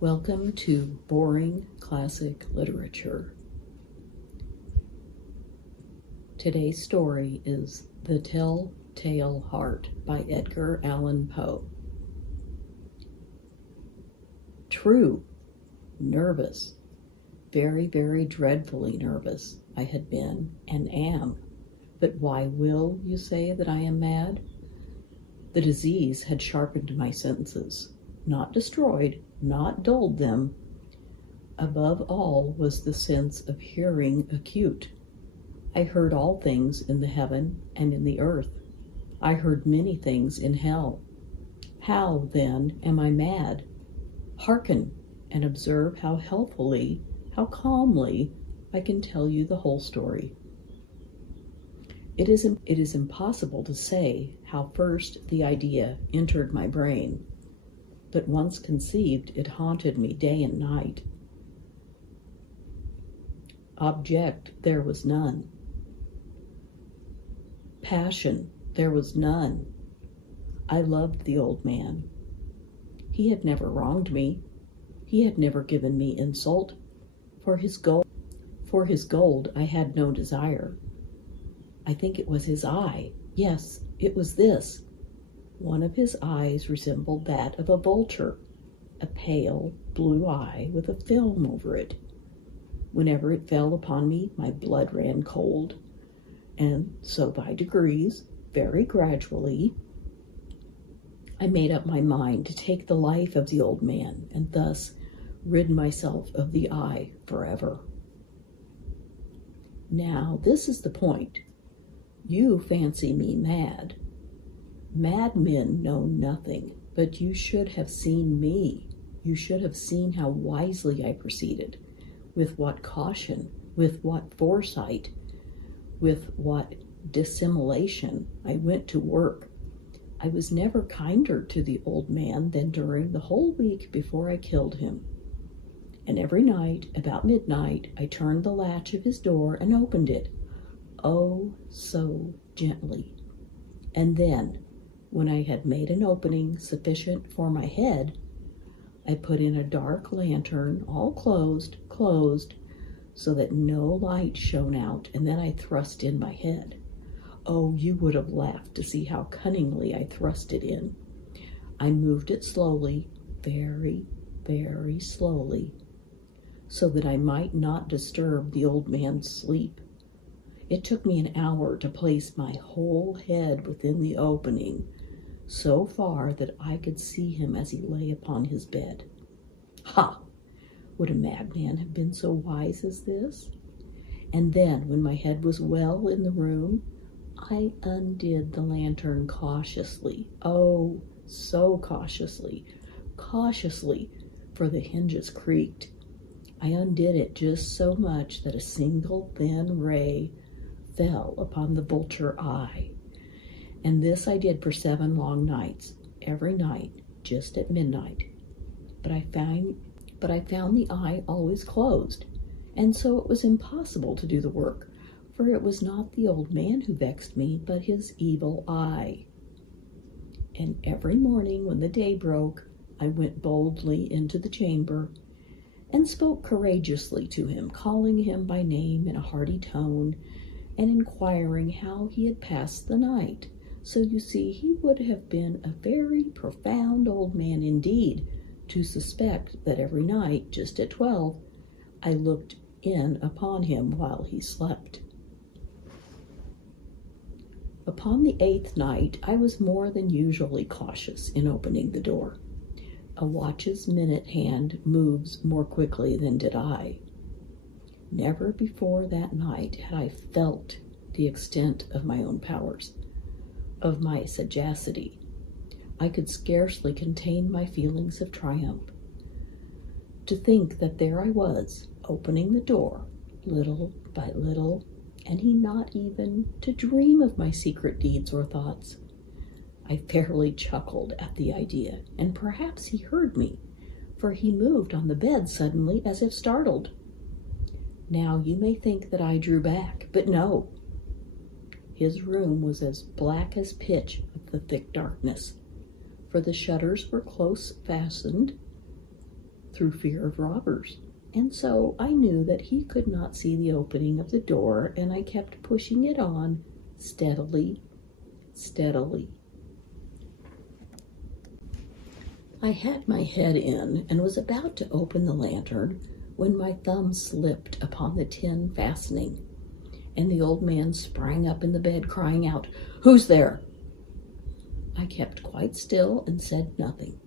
Welcome to Boring Classic Literature. Today's story is The Tell-Tale Heart by Edgar Allan Poe. True, nervous, very, very dreadfully nervous I had been and am. But why will you say that I am mad? The disease had sharpened my senses, not destroyed, not dulled them. Above all was the sense of hearing acute. I heard all things in the heaven and in the earth. I heard many things in hell. How, then, am I mad? Hearken and observe how healthily, how calmly I can tell you the whole story. It is impossible to say how first the idea entered my brain, but once conceived, it haunted me day and night. Object there was none. Passion there was none. I loved the old man. He had never wronged me. He had never given me insult. For his gold I had no desire. I think it was his eye. Yes, it was this. One of his eyes resembled that of a vulture, a pale blue eye with a film over it. Whenever it fell upon me, my blood ran cold, and so by degrees, very gradually, I made up my mind to take the life of the old man, and thus rid myself of the eye forever. Now, this is the point. You fancy me mad. Madmen know nothing, but you should have seen me. You should have seen how wisely I proceeded, with what caution, with what foresight, with what dissimulation I went to work. I was never kinder to the old man than during the whole week before I killed him. And every night, about midnight, I turned the latch of his door and opened it. Oh, so gently. And then, when I had made an opening sufficient for my head, I put in a dark lantern, all closed, so that no light shone out, and then I thrust in my head. Oh, you would have laughed to see how cunningly I thrust it in. I moved it slowly, very, very slowly, so that I might not disturb the old man's sleep. It took me an hour to place my whole head within the opening, so far that I could see him as he lay upon his bed. Ha! Would a madman have been so wise as this? And then, when my head was well in the room, I undid the lantern cautiously. Oh, so cautiously, for the hinges creaked. I undid it just so much that a single thin ray fell upon the vulture eye. And this I did for 7 long nights, every night, just at midnight. But I found the eye always closed, and so it was impossible to do the work, for it was not the old man who vexed me, but his evil eye. And every morning when the day broke, I went boldly into the chamber and spoke courageously to him, calling him by name in a hearty tone, and inquiring how he had passed the night. So you see, he would have been a very profound old man indeed to suspect that every night, just at 12, I looked in upon him while he slept. Upon the 8th night, I was more than usually cautious in opening the door. A watch's minute hand moves more quickly than did I. Never before that night had I felt the extent of my own powers, of my sagacity. I could scarcely contain my feelings of triumph. To think that there I was, opening the door, little by little, and he not even to dream of my secret deeds or thoughts. I fairly chuckled at the idea, and perhaps he heard me, for he moved on the bed suddenly as if startled. Now you may think that I drew back, but no. His room was as black as pitch of the thick darkness, for the shutters were close fastened. through fear of robbers. And so I knew that he could not see the opening of the door, and I kept pushing it on steadily, steadily. I had my head in and was about to open the lantern when my thumb slipped upon the tin fastening, and the old man sprang up in the bed, crying out, "Who's there?" I kept quite still and said nothing.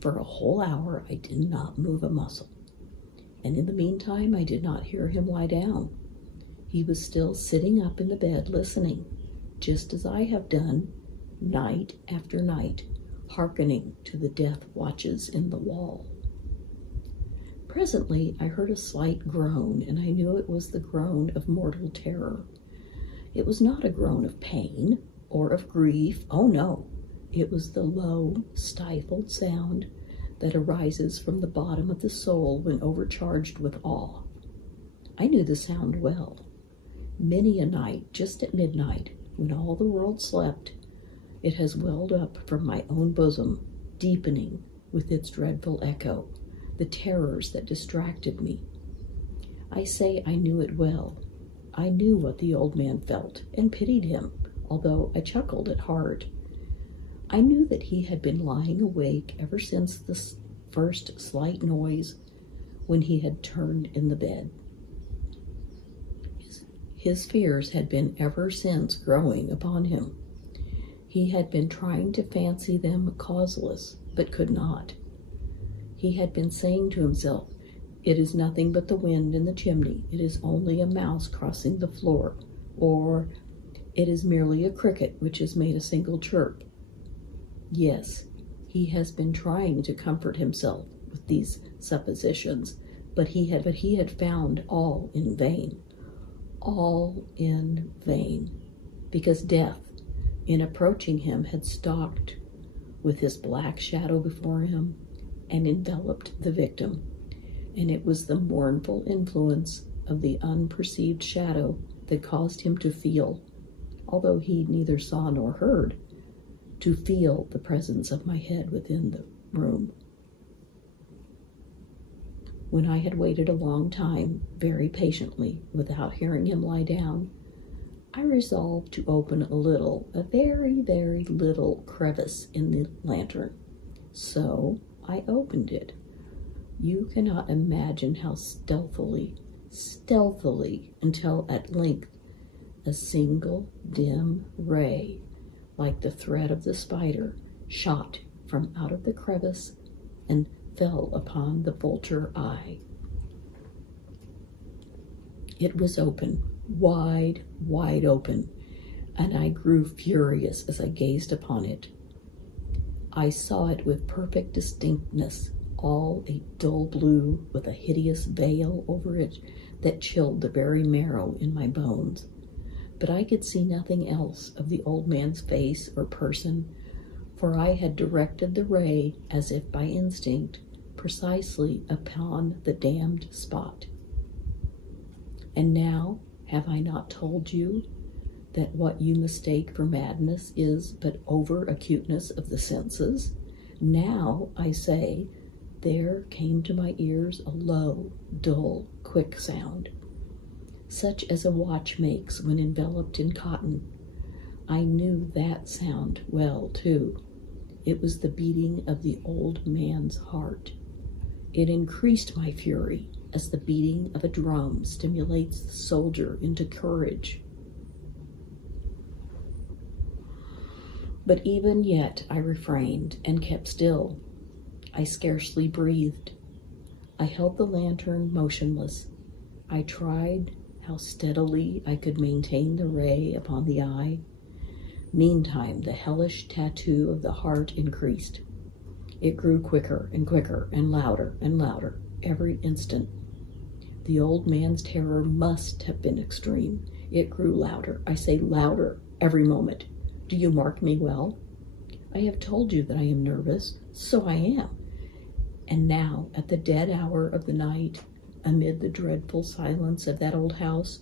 For a whole hour I did not move a muscle, and in the meantime I did not hear him lie down. He was still sitting up in the bed listening, just as I have done night after night, hearkening to the death watches in the wall. Presently I heard a slight groan, and I knew it was the groan of mortal terror. It was not a groan of pain or of grief. Oh no, it was the low, stifled sound that arises from the bottom of the soul when overcharged with awe. I knew the sound well. Many a night, just at midnight, when all the world slept, it has welled up from my own bosom, deepening with its dreadful echo the terrors that distracted me. I say I knew it well. I knew what the old man felt and pitied him, although I chuckled at heart. I knew that he had been lying awake ever since the first slight noise when he had turned in the bed. His fears had been ever since growing upon him. He had been trying to fancy them causeless, but could not. He had been saying to himself, "It is nothing but the wind in the chimney. It is only a mouse crossing the floor," or "It is merely a cricket which has made a single chirp." Yes, he has been trying to comfort himself with these suppositions, but he had found all in vain. All in vain, because death, in approaching him, had stalked with his black shadow before him and enveloped the victim, and it was the mournful influence of the unperceived shadow that caused him to feel, although he neither saw nor heard, to feel the presence of my head within the room. When I had waited a long time, very patiently, without hearing him lie down, I resolved to open a very, very little crevice in the lantern. So I opened it. You cannot imagine how stealthily, until at length a single dim ray, like the thread of the spider, shot from out of the crevice and fell upon the vulture eye. It was open, wide, wide open, and I grew furious as I gazed upon it. I saw it with perfect distinctness, all a dull blue with a hideous veil over it that chilled the very marrow in my bones. But I could see nothing else of the old man's face or person, for I had directed the ray, as if by instinct, precisely upon the damned spot. And now, have I not told you that what you mistake for madness is but over-acuteness of the senses? Now, I say, there came to my ears a low, dull, quick sound, such as a watch makes when enveloped in cotton. I knew that sound well, too. It was the beating of the old man's heart. It increased my fury, as the beating of a drum stimulates the soldier into courage. But even yet I refrained and kept still. I scarcely breathed. I held the lantern motionless. I tried how steadily I could maintain the ray upon the eye. Meantime, the hellish tattoo of the heart increased. It grew quicker and quicker and louder every instant. The old man's terror must have been extreme. It grew louder, I say louder, every moment. Do you mark me well? I have told you that I am nervous, so I am. And now, at the dead hour of the night, amid the dreadful silence of that old house,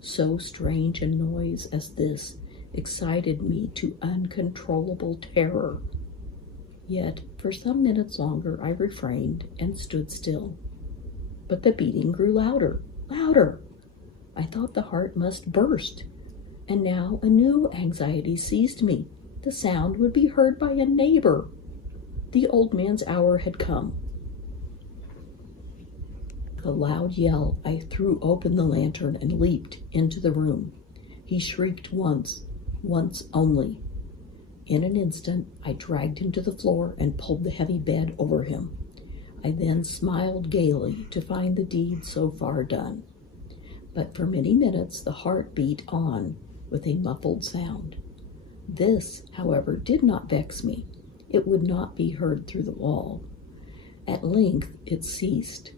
so strange a noise as this excited me to uncontrollable terror. Yet For some minutes longer I refrained and stood still. But the beating grew louder, louder. I thought the heart must burst. And now a new anxiety seized me. The sound would be heard by a neighbor. The old man's hour had come. With a loud yell, I threw open the lantern and leaped into the room. He shrieked once only. In an instant, I dragged him to the floor and pulled the heavy bed over him. I then smiled gaily to find the deed so far done. But for many minutes the heart beat on with a muffled sound. This, however, did not vex me. It would not be heard through the wall. At length it ceased.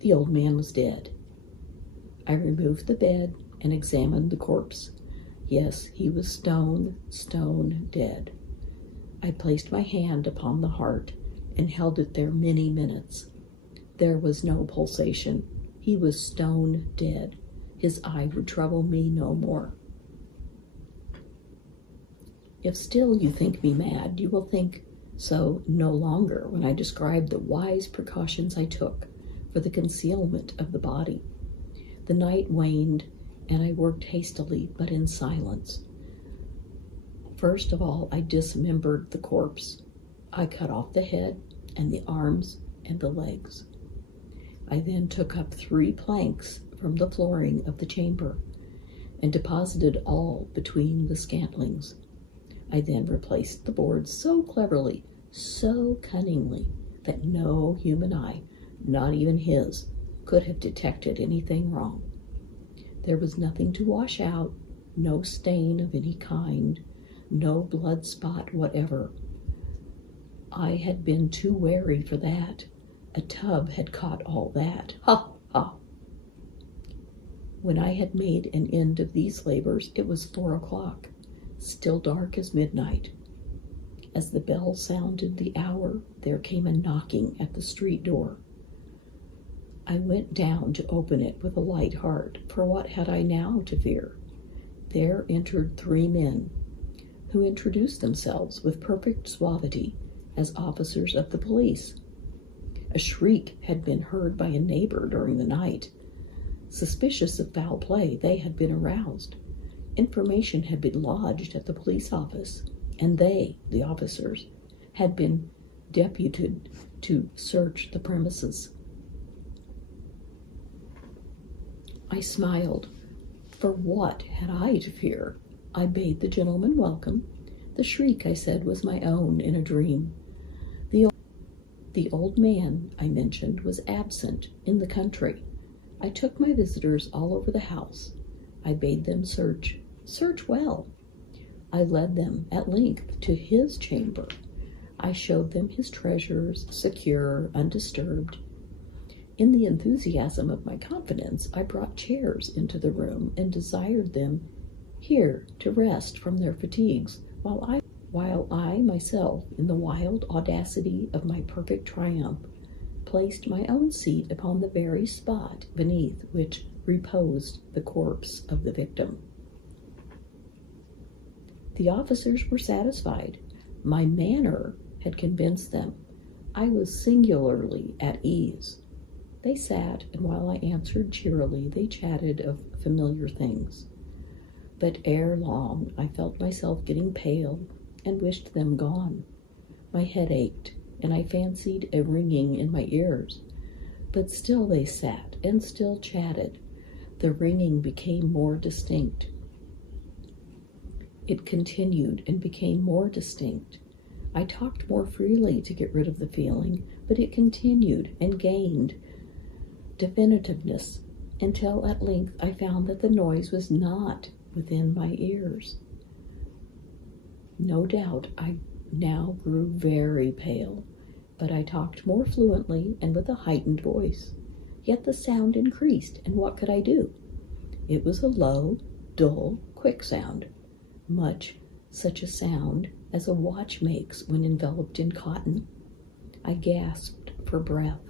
The old man was dead. I removed the bed and examined the corpse. Yes, he was stone dead. I placed my hand upon the heart and held it there many minutes. There was no pulsation. He was stone dead. His eye would trouble me no more. If still you think me mad, you will think so no longer when I describe the wise precautions I took for the concealment of the body. The night waned, and I worked hastily, but in silence. First of all, I dismembered the corpse. I cut off the head and the arms and the legs. I then took up 3 planks from the flooring of the chamber and deposited all between the scantlings. I then replaced the boards so cleverly, so cunningly, that no human eye, not even his, could have detected anything wrong. There was nothing to wash out, no stain of any kind, no blood spot whatever. I had been too wary for that. A tub had caught all that. Ha, ha! When I had made an end of these labors, it was 4 o'clock, still dark as midnight. As the bell sounded the hour, there came a knocking at the street door. I went down to open it with a light heart, for what had I now to fear? There entered 3 men, who introduced themselves with perfect suavity as officers of the police. A shriek had been heard by a neighbor during the night. Suspicious of foul play, they had been aroused. Information had been lodged at the police office, and they, the officers, had been deputed to search the premises. I smiled. For what had I to fear? I bade the gentleman welcome. The shriek, I said, was my own in a dream. The old man, I mentioned, was absent in the country. I took my visitors all over the house. I bade them search well. I led them at length to his chamber. I showed them his treasures, secure, undisturbed. In the enthusiasm of my confidence, I brought chairs into the room and desired them here to rest from their fatigues, while I myself, in the wild audacity of my perfect triumph, placed my own seat upon the very spot beneath which reposed the corpse of the victim. The officers were satisfied. My manner had convinced them. I was singularly at ease. They sat, and while I answered cheerily, they chatted of familiar things. But ere long, I felt myself getting pale and wished them gone. My head ached, and I fancied a ringing in my ears. But still they sat and still chatted. The ringing became more distinct. It continued and became more distinct. I talked more freely to get rid of the feeling, but it continued and gained definitiveness until at length I found that the noise was not within my ears. No doubt I now grew very pale, but I talked more fluently and with a heightened voice. Yet the sound increased, and what could I do? It was a low, dull, quick sound, much such a sound as a watch makes when enveloped in cotton. I gasped for breath,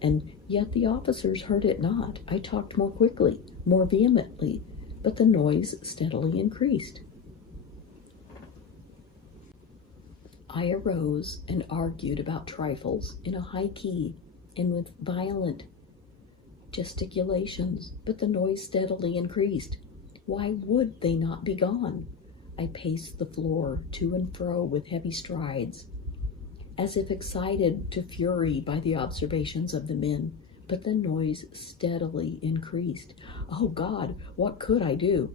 and yet the officers heard it not. I talked more quickly, more vehemently, but the noise steadily increased. I arose and argued about trifles in a high key and with violent gesticulations, but the noise steadily increased. Why would they not be gone? I paced the floor to and fro with heavy strides, as if excited to fury by the observations of the men, but the noise steadily increased. Oh God, what could I do?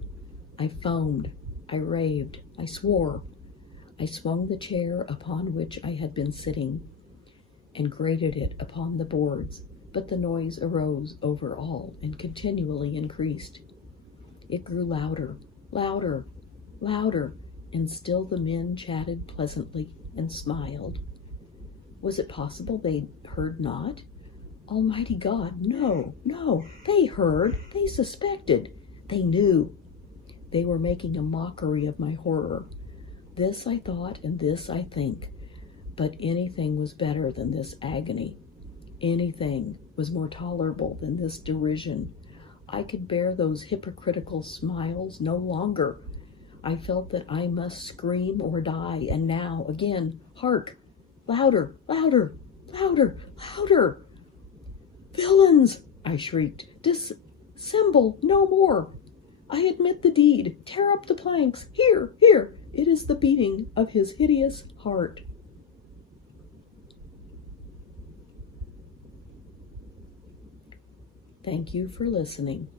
I foamed, I raved, I swore. I swung the chair upon which I had been sitting and grated it upon the boards, but the noise arose over all and continually increased. It grew louder, louder, louder, and still the men chatted pleasantly and smiled. Was it possible they heard not? Almighty God, no, no, they heard, they suspected, they knew. They were making a mockery of my horror. This I thought, and this I think, but anything was better than this agony. Anything was more tolerable than this derision. I could bear those hypocritical smiles no longer. I felt that I must scream or die, and now, again, hark! Louder, louder, louder, louder! Villains! I shrieked. Dissemble no more! I admit the deed. Tear up the planks. Here, here! It is the beating of his hideous heart. Thank you for listening.